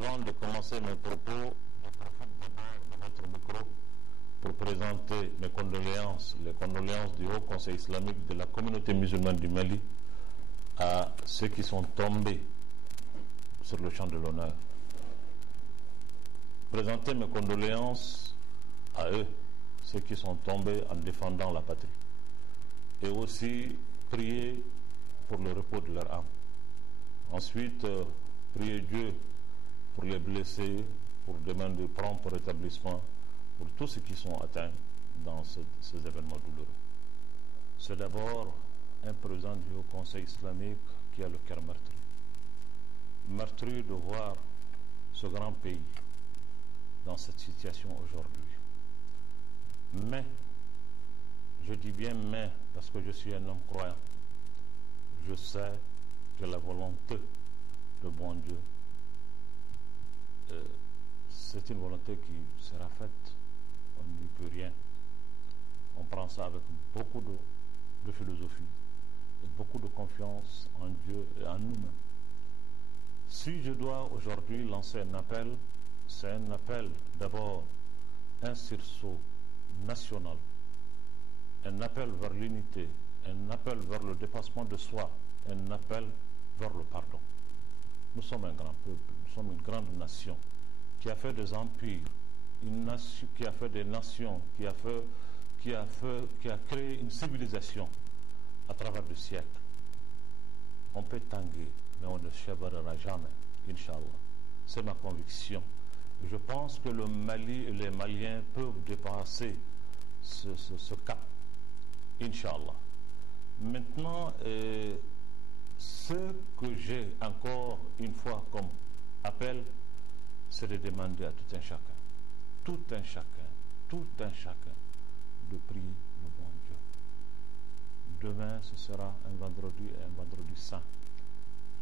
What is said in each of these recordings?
Avant de commencer mes propos, je profite d'abord de votre micro pour présenter mes condoléances, les condoléances du Haut Conseil islamique de la communauté musulmane du Mali à ceux qui sont tombés sur le champ de l'honneur. Présenter mes condoléances à eux, ceux qui sont tombés en défendant la patrie. Et aussi prier pour le repos de leur âme. Ensuite, prier Dieu pour les blessés, pour demander prompt rétablissement pour tous ceux qui sont atteints dans ces événements douloureux. C'est d'abord un président du Haut Conseil islamique qui a le cœur meurtri. Meurtri de voir ce grand pays dans cette situation aujourd'hui. Mais, je dis bien mais, parce que je suis un homme croyant, je sais que la volonté de bon Dieu, c'est une volonté qui sera faite, on n'y peut rien. On prend ça avec beaucoup de philosophie et beaucoup de confiance en Dieu et en nous-mêmes. Si je dois aujourd'hui lancer un appel, c'est un appel d'abord, un sursaut national, un appel vers l'unité, un appel vers le dépassement de soi, un appel vers le pardon. Nous sommes un grand peuple, nous sommes une grande nation qui a fait des empires, une nation qui a fait des nations, qui a créé une civilisation à travers des siècles. On peut tanguer, mais on ne chèvrera jamais, Inch'Allah. C'est ma conviction. Je pense que le Mali et les Maliens peuvent dépasser ce cap, Inch'Allah. Maintenant, ce que j'ai encore une fois comme appel, c'est de demander à tout un chacun, de prier le bon Dieu. Demain, ce sera un vendredi saint.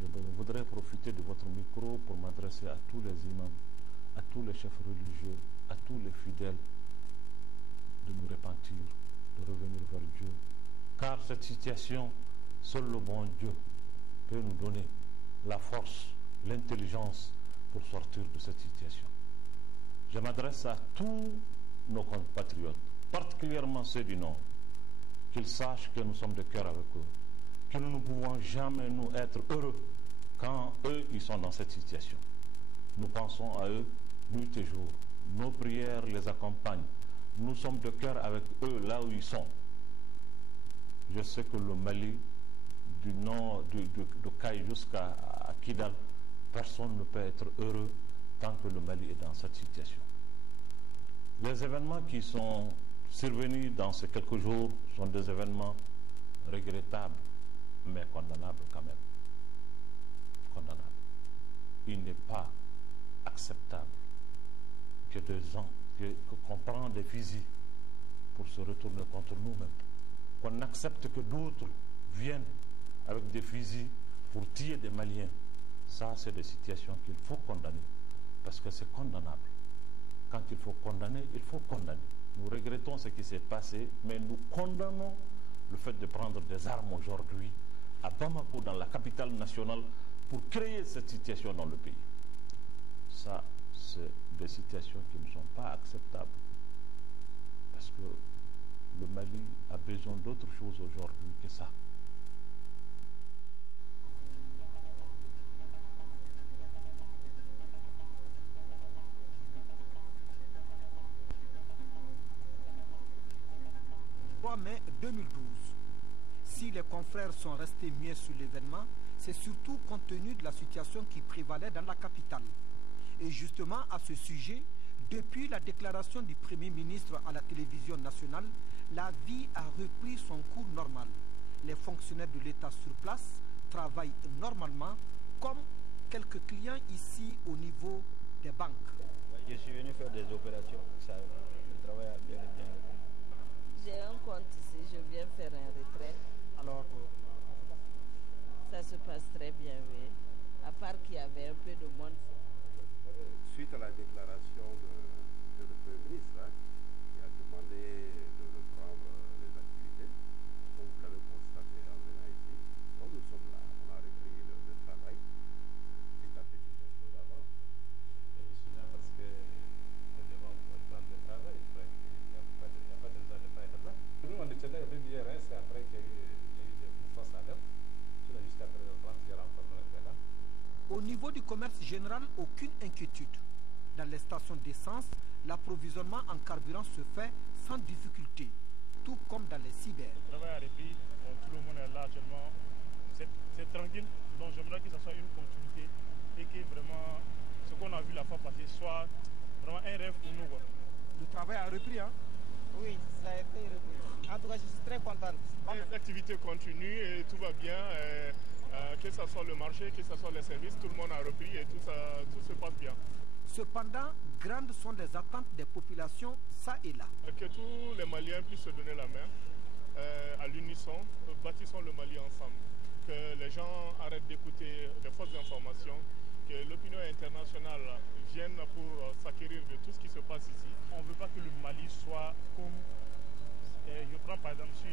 Je voudrais profiter de votre micro pour m'adresser à tous les imams, à tous les chefs religieux, à tous les fidèles, de nous repentir, de revenir vers Dieu. Car cette situation, seul le bon Dieu peut nous donner la force, l'intelligence pour sortir de cette situation. Je m'adresse à tous nos compatriotes, particulièrement ceux du Nord, qu'ils sachent que nous sommes de cœur avec eux, que nous ne pouvons jamais nous être heureux quand eux, ils sont dans cette situation. Nous pensons à eux nuit et jour. Nos prières les accompagnent. Nous sommes de cœur avec eux là où ils sont. Je sais que le Mali, du nord de Caille jusqu'à Kidal, personne ne peut être heureux tant que le Mali est dans cette situation. Les événements qui sont survenus dans ces quelques jours sont des événements regrettables, mais condamnables quand même. Condamnables. Il n'est pas acceptable que qu'on prend des fusils pour se retourner contre nous-mêmes. Qu'on accepte que d'autres viennent avec des fusils pour tuer des Maliens. Ça, c'est des situations qu'il faut condamner, parce que c'est condamnable. Quand il faut condamner, il faut condamner. Nous regrettons ce qui s'est passé, mais nous condamnons le fait de prendre des armes aujourd'hui à Bamako, dans la capitale nationale, pour créer cette situation dans le pays. Ça, c'est des situations qui ne sont pas acceptables, parce que le Mali a besoin d'autre chose aujourd'hui que ça. Mai 2012. Si les confrères sont restés muets sur l'événement, c'est surtout compte tenu de la situation qui prévalait dans la capitale. Et justement, à ce sujet, depuis la déclaration du Premier ministre à la télévision nationale, la vie a repris son cours normal. Les fonctionnaires de l'État sur place travaillent normalement, comme quelques clients ici au niveau des banques. Je suis venu faire des opérations, le travail a bien et bien repris. J'ai un compte ici, je viens faire un retrait. Alors, ça se passe très bien, oui. À part qu'il y avait un peu de monde. Suite à la déclaration de le Premier ministre, qui a demandé de reprendre les activités, comme vous l'avez constaté en venant ici, donc nous sommes là, on a repris le travail, petit à petit, les choses avancent. commerce général, aucune inquiétude. Dans les stations d'essence, l'approvisionnement en carburant se fait sans difficulté, tout comme dans les cyber. Le travail a repris, tout le monde est là actuellement. C'est tranquille, donc j'aimerais que ce soit une continuité et que vraiment ce qu'on a vu la fois passée soit vraiment un rêve pour nous. Le travail a repris, hein? Oui, ça a été repris. En tout cas, je suis très contente. L'activité continue et tout va bien. Que ce soit le marché, que ce soit les services, tout le monde a repris et tout se passe bien. Cependant, grandes sont les attentes des populations, ça et là. Que tous les Maliens puissent se donner la main à l'unisson, bâtissons le Mali ensemble. Que les gens arrêtent d'écouter des fausses informations, que l'opinion internationale vienne pour s'acquérir de tout ce qui se passe ici. On ne veut pas que le Mali soit comme, je prends par exemple sur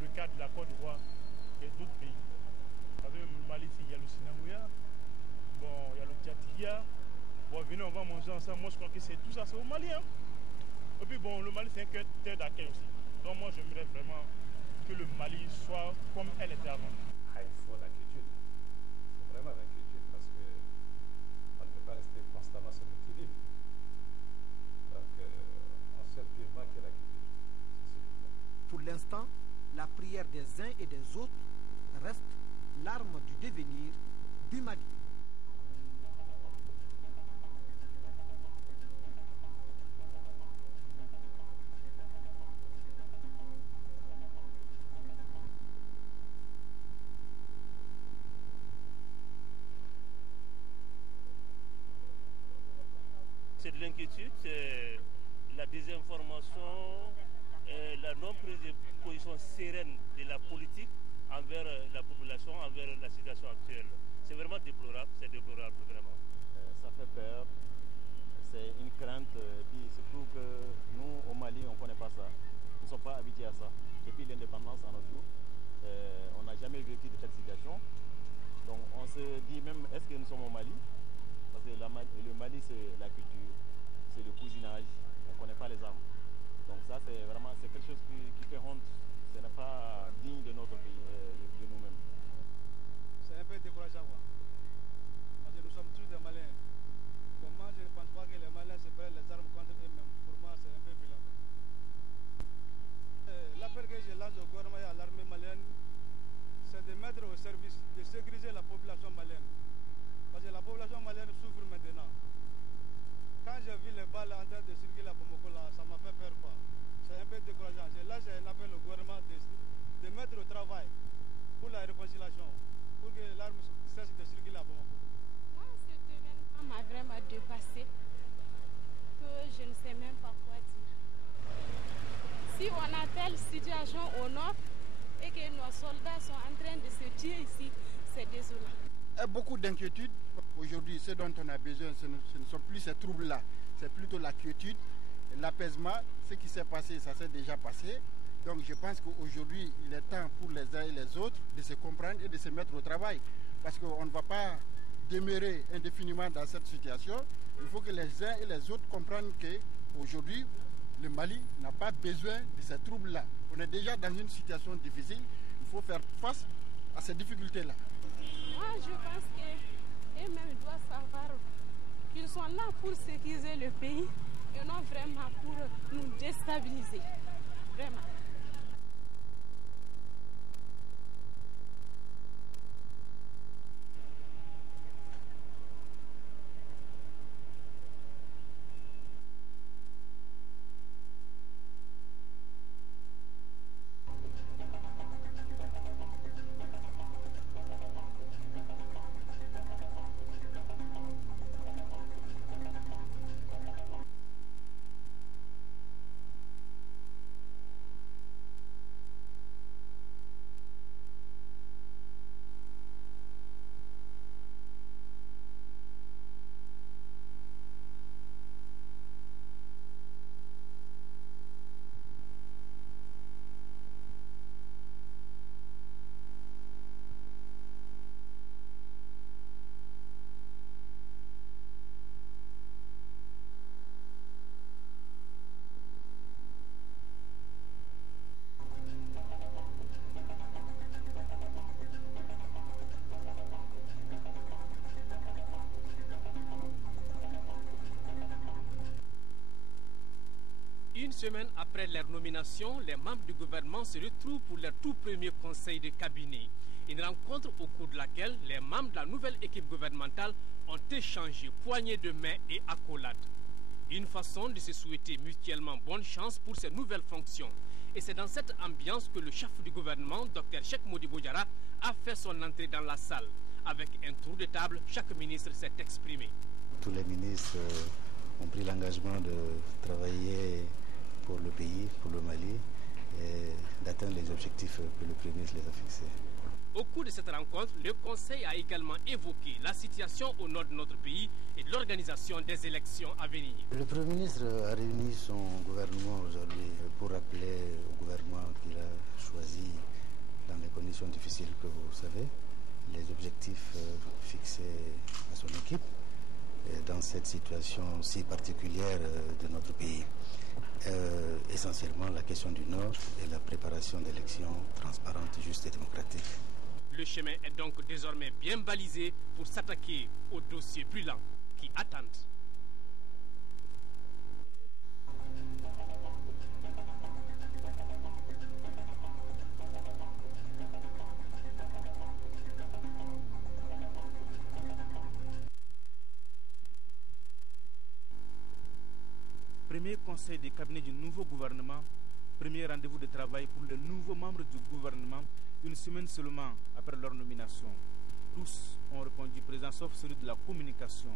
le cas de la Côte d'Ivoire et d'autres pays. Parce que le Mali, il y a le Sinamouya, bon, il y a le Djatia. Bon, venez, on va manger ensemble. Moi, je crois que c'est tout ça, c'est au Mali. Hein. Et puis, bon, le Mali, c'est un terre d'accueil aussi. Donc, moi, j'aimerais vraiment que le Mali soit comme elle était avant. Il faut l'inquiétude. Il faut vraiment l'inquiétude parce qu'on ne peut pas rester constamment sur le qui-vive. Donc, on sait purement qu'il y a l'inquiétude. Pour l'instant, la prière des uns et des autres reste l'arme du devenir du Mali. C'est de l'inquiétude, c'est la désinformation, la non-prise de position sereine de la politique envers la population, envers la situation actuelle. C'est vraiment déplorable, vraiment. Ça fait peur, c'est une crainte, et puis surtout que nous au Mali on ne connaît pas ça, nous ne sommes pas habitués à ça. Depuis l'indépendance à nos jours, on n'a jamais vécu de telle situation. Donc on se dit même, est-ce que nous sommes au Mali? Parce que le Mali c'est la culture, c'est le cousinage, on ne connaît pas les armes. Donc ça c'est vraiment quelque chose qui fait honte, ce n'est pas digne de notre pays, de nous-mêmes. C'est un peu décourageant quoi. Parce que nous sommes tous des Maliens. Pour moi je ne pense pas que les Maliens se prennent les armes contre eux-mêmes. Pour moi c'est un peu violent. L'appel que je lance au gouvernement et à l'armée malienne, c'est de mettre au service, de sécuriser la population malienne. Parce que la population malienne souffre maintenant. Quand j'ai vu les balles en train de circuler à Bamako, là, ça m'a fait peur quoi. C'est un peu décourageant. Là, j'ai un appel au gouvernement de mettre au travail pour la réconciliation, pour que l'arme cesse de circuler à Bamako. Moi, cet événement m'a vraiment dépassé, que je ne sais même pas quoi dire. Si on a telle situation au nord et que nos soldats sont en train de se tuer ici, c'est désolant. Beaucoup d'inquiétudes. Aujourd'hui, ce dont on a besoin, ce ne sont plus ces troubles-là. C'est plutôt la quiétude, l'apaisement. Ce qui s'est passé, ça s'est déjà passé. Donc je pense qu'aujourd'hui, il est temps pour les uns et les autres de se comprendre et de se mettre au travail. Parce qu'on ne va pas demeurer indéfiniment dans cette situation. Il faut que les uns et les autres comprennent qu'aujourd'hui, le Mali n'a pas besoin de ces troubles-là. On est déjà dans une situation difficile. Il faut faire face à ces difficultés-là. Moi, je pense qu'eux-mêmes doivent savoir qu'ils sont là pour sécuriser le pays et non vraiment pour nous déstabiliser. Vraiment. semaine après leur nomination, les membres du gouvernement se retrouvent pour leur tout premier conseil de cabinet. Une rencontre au cours de laquelle les membres de la nouvelle équipe gouvernementale ont échangé poignées de main et accolades. Une façon de se souhaiter mutuellement bonne chance pour ces nouvelles fonctions. Et c'est dans cette ambiance que le chef du gouvernement, Dr Cheikh Modibo Diarra, a fait son entrée dans la salle. Avec un tour de table, chaque ministre s'est exprimé. Tous les ministres ont pris l'engagement de travailler pour le pays, pour le Mali, et d'atteindre les objectifs que le Premier ministre les a fixés. Au cours de cette rencontre, le Conseil a également évoqué la situation au nord de notre pays et l'organisation des élections à venir. Le Premier ministre a réuni son gouvernement aujourd'hui pour rappeler au gouvernement qu'il a choisi, dans les conditions difficiles que vous savez, les objectifs fixés à son équipe dans cette situation si particulière de notre pays. Essentiellement la question du Nord et la préparation d'élections transparentes, justes et démocratiques. Le chemin est donc désormais bien balisé pour s'attaquer aux dossiers brûlants qui attendent. Premier conseil de cabinet du nouveau gouvernement, premier rendez-vous de travail pour les nouveaux membres du gouvernement, une semaine seulement après leur nomination. Tous ont répondu présents sauf celui de la communication.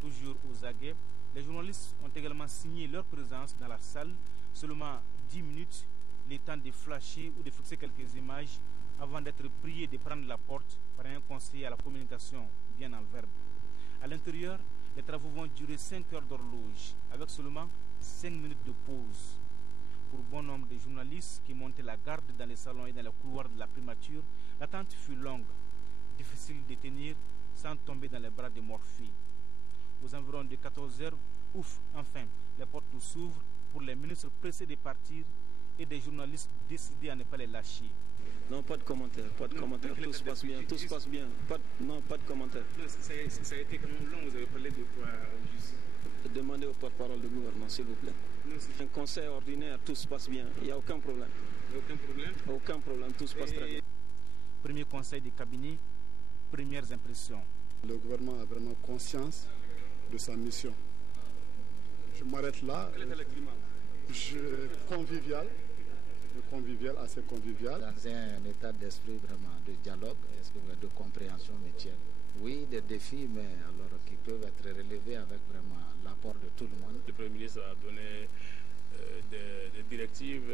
Toujours aux aguets, les journalistes ont également signé leur présence dans la salle, seulement 10 minutes, le temps de flasher ou de fixer quelques images avant d'être priés de prendre la porte par un conseiller à la communication, bien en verbe. À l'intérieur, les travaux vont durer 5 heures d'horloge, avec seulement 5 minutes de pause. Pour bon nombre de journalistes qui montaient la garde dans les salons et dans les couloirs de la primature, l'attente fut longue, difficile de tenir sans tomber dans les bras de Morphy. Aux environs de 14 heures, enfin, les portes s'ouvrent pour les ministres pressés de partir et des journalistes décidés à ne pas les lâcher. Non, pas de commentaire, tout se passe bien, pas de commentaire. Ça a été quand même long, vous avez parlé de quoi juste? Demandez au porte-parole du gouvernement, s'il vous plaît. Un conseil ordinaire, tout se passe bien, il n'y a aucun problème. Aucun problème? Aucun problème, tout se passe très bien. Premier conseil de cabinet, premières impressions. Le gouvernement a vraiment conscience de sa mission. Je m'arrête là. Quel était le climat? Convivial, assez convivial. Dans un état d'esprit vraiment de dialogue, de compréhension mutuelle. Oui, des défis, mais alors qui peuvent être relevés avec vraiment l'apport de tout le monde. Le Premier ministre a donné des directives.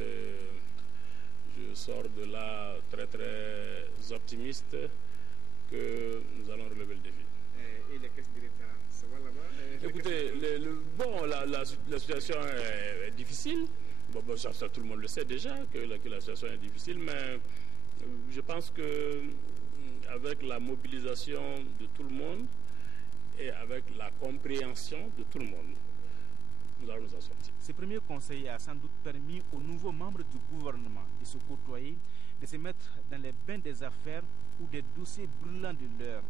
Je sors de là très très optimiste que nous allons relever le défi. Et les caisses de l'État, ça va là-bas? Écoutez, la situation est difficile. Ça, tout le monde le sait déjà que la situation est difficile, mais je pense que avec la mobilisation de tout le monde et avec la compréhension de tout le monde, nous allons nous en sortir. Ce premier conseil a sans doute permis aux nouveaux membres du gouvernement de se côtoyer, de se mettre dans les bains des affaires ou des dossiers brûlants de l'heure.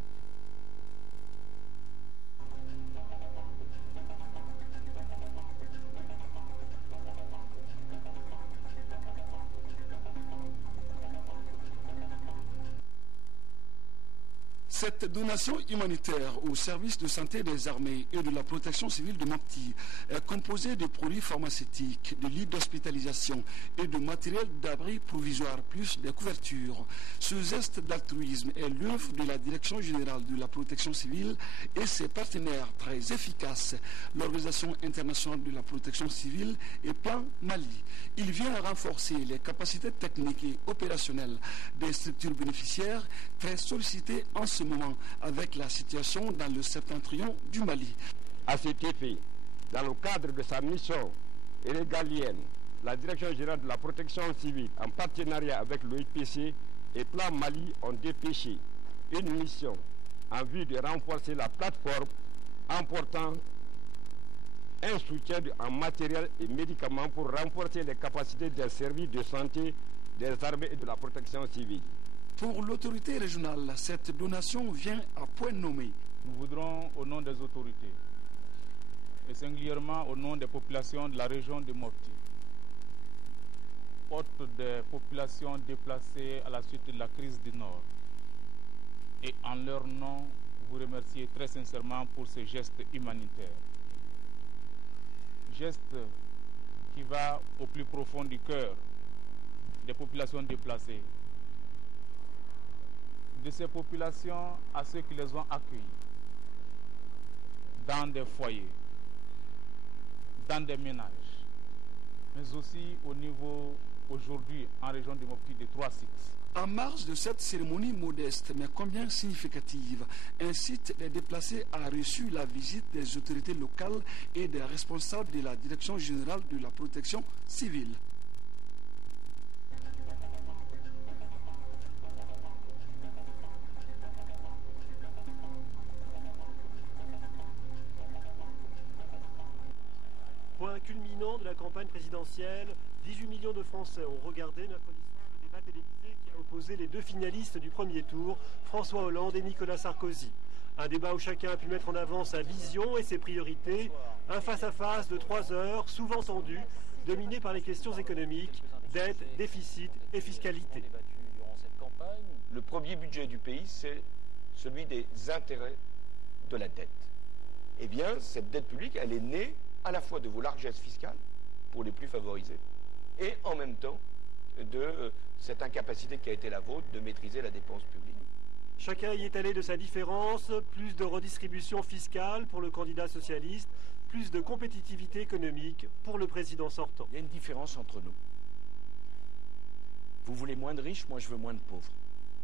Cette donation humanitaire au service de santé des armées et de la protection civile de Mopti est composée de produits pharmaceutiques, de lits d'hospitalisation et de matériel d'abri provisoire, plus des couvertures. Ce geste d'altruisme est l'œuvre de la Direction générale de la protection civile et ses partenaires très efficaces, l'Organisation internationale de la protection civile et Plan Mali. Il vient renforcer les capacités techniques et opérationnelles des structures bénéficiaires très sollicitées en ce moment avec la situation dans le septentrion du Mali. À cet effet, dans le cadre de sa mission régalienne, la Direction générale de la protection civile, en partenariat avec l'OIPC et Plan Mali, ont dépêché une mission en vue de renforcer la plateforme en portant un soutien en matériel et médicaments pour renforcer les capacités des services de santé des armées et de la protection civile. Pour l'autorité régionale, cette donation vient à point nommé. Nous voudrons, au nom des autorités, et singulièrement au nom des populations de la région de Mopti, hôte des populations déplacées à la suite de la crise du Nord. Et en leur nom, vous remercier très sincèrement pour ce geste humanitaire. Geste qui va au plus profond du cœur des populations déplacées. De ces populations à ceux qui les ont accueillis dans des foyers, dans des ménages, mais aussi au niveau aujourd'hui en région de Mopti de 3 sites. En marge de cette cérémonie modeste mais combien significative, un site des déplacés a reçu la visite des autorités locales et des responsables de la Direction générale de la protection civile. Point culminant de la campagne présidentielle, 18 millions de Français ont regardé mercredi soir le débat télévisé qui a opposé les deux finalistes du premier tour, François Hollande et Nicolas Sarkozy. Un débat où chacun a pu mettre en avant sa vision et ses priorités, un face-à-face de 3 heures, souvent tendu, dominé par les questions économiques, dette, déficit et fiscalité. Le premier budget du pays, c'est celui des intérêts de la dette. Eh bien, cette dette publique, elle est née à la fois de vos largesses fiscales pour les plus favorisés et en même temps de cette incapacité qui a été la vôtre de maîtriser la dépense publique. Chacun y est allé de sa différence, plus de redistribution fiscale pour le candidat socialiste, plus de compétitivité économique pour le président sortant. Il y a une différence entre nous. Vous voulez moins de riches, moi je veux moins de pauvres.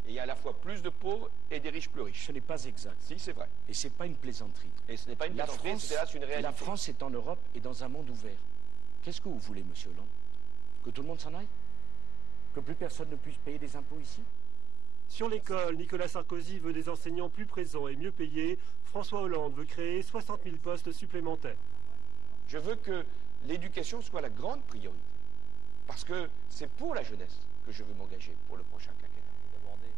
Et il y a à la fois plus de pauvres et des riches plus riches. Ce n'est pas exact. Si, c'est vrai. Et ce n'est pas une plaisanterie. Et ce n'est pas une plaisanterie, c'est là une réalité. La France est en Europe et dans un monde ouvert. Qu'est-ce que vous voulez, monsieur Hollande? Que tout le monde s'en aille? Que plus personne ne puisse payer des impôts ici? Sur l'école, Nicolas Sarkozy veut des enseignants plus présents et mieux payés. François Hollande veut créer 60 000 postes supplémentaires. Je veux que l'éducation soit la grande priorité. Parce que c'est pour la jeunesse que je veux m'engager pour le prochain quinquennat.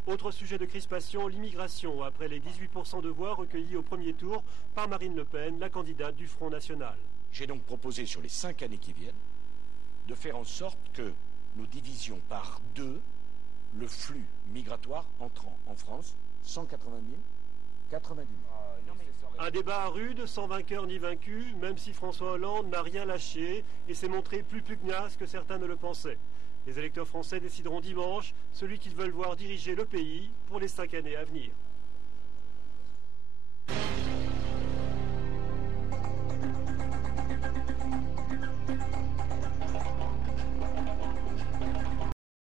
Autre sujet de crispation, l'immigration, après les 18% de voix recueillis au premier tour par Marine Le Pen, la candidate du Front National. J'ai donc proposé sur les 5 années qui viennent de faire en sorte que nous divisions par 2 le flux migratoire entrant en France, 180 000, 90 000. Un débat rude, sans vainqueur ni vaincu, même si François Hollande n'a rien lâché et s'est montré plus pugnace que certains ne le pensaient. Les électeurs français décideront dimanche celui qu'ils veulent voir diriger le pays pour les 5 années à venir.